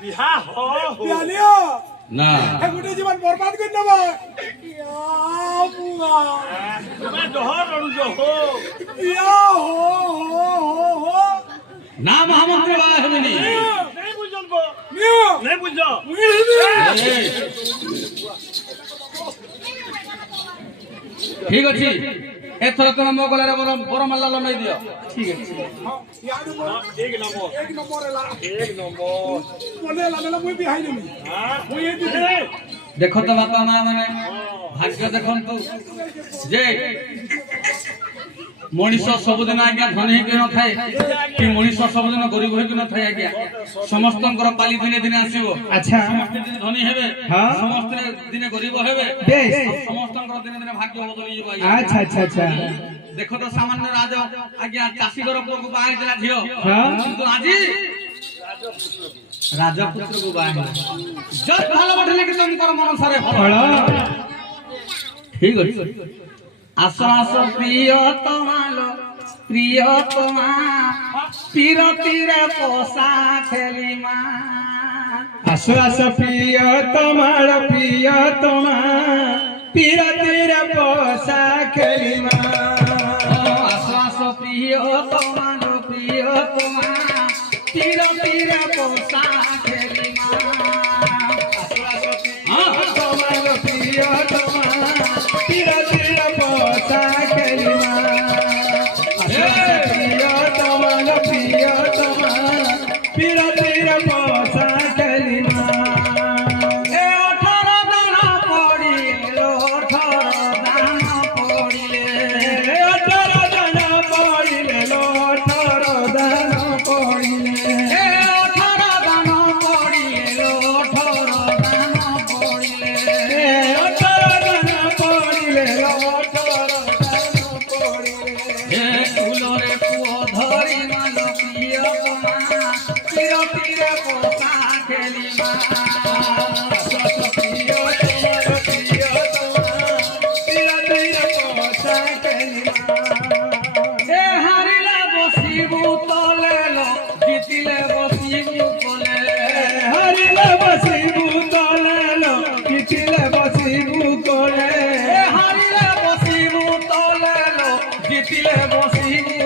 বিহা বিয়ালিও না গোটে জীবন বরবাদ করে নেব না মহামন্ত্রী বাবা হেবেনি ঠিক আছে এথর তুমি মো গলারে বড় মাল্লা লনাই দিও ঠিক আছে এক নম্বর বলে লালা মুই বিহাই নেমি মুই এই দিদি দেখো তো বাপা মা মানে ভাগ্য দেখন্তু যে মଣିষ ସବୁଦିନ ଆଜ୍ଞା ଧନୀ ହେଇକି ନଥାଏ କି ମଣିଷ ସବୁଦିନ ଗରିବ ହେଇକି ନଥାଏ ଆଜ୍ଞା ସମସ୍ତଙ୍କର ପାଲି ଦିନେ ଦିନେ ଆସିବ ଆଚ୍ଛା ସମସ୍ତେ ଦିନେ ଧନୀ ହେବେ ସମସ୍ତେ ଦିନେ ଗରିବ ହେବେ ସମସ୍ତଙ୍କର ଦିନେ ଦିନେ ଭାଗ୍ୟ ବଦଳି ଯିବ ଆଚ୍ଛା ଆଚ୍ଛା ଆଚ୍ଛା ଦେଖ ତ ସାମାନ୍ୟ ରାଜ ଆଜ୍ଞା ଚାଷୀ ଘର ପୁଅକୁ ବାହା ହେଇଥିଲା ଝିଅ କିନ୍ତୁ ଆଜି ରାଜପୁତ୍ରକୁ ବାହା ହେଲା ଜଷ୍ଟ ଭଲ ବଢିଲେ କି ତମଙ୍କର ମନସାରେ ଫଳ ଠିକ ଅଛି আস আস প্রিয় তোমালো প্রিয় তোমা পিরতিরে পোষা খেলিমা আস আস প্রিয় তোমার প্রিয় তোমা পিরতিরে পোষা খেলিমা আস আস প্রিয় তোমালো প্রিয় তোমা পিরতিরে পোষা খেলিমা তোমার প্রিয় তোমা পিরতিরে পোষা খেলিমা প্রিয় তোমার প্রিয় তোমা পিরতিরে পোষা খেলিমা এ 18 দান পড়িল 18 দান পড়িলে 18 দান পড়িলে 18 দান পড়িলে এ 18 দান পড়িল 18 দান পড়িলে 18 দান পড়িলে 18 দান পড়িলে এ ফুলরে পুଅ ধরি মাল প্রিয় তোমা চির তীরে পোষা খেলিমা প্রিয় তোমার প্রিয় তোমা পিরতিরে পোষা খেলিমা এ হারিলে বসিবু তলে লো জিতিলে বসিবু তলে হারিলে বসিবু তলে লো জিতিলে বসিবু কোলে এ হারিলে বসিবু তলে লো জিতিলে বসিবু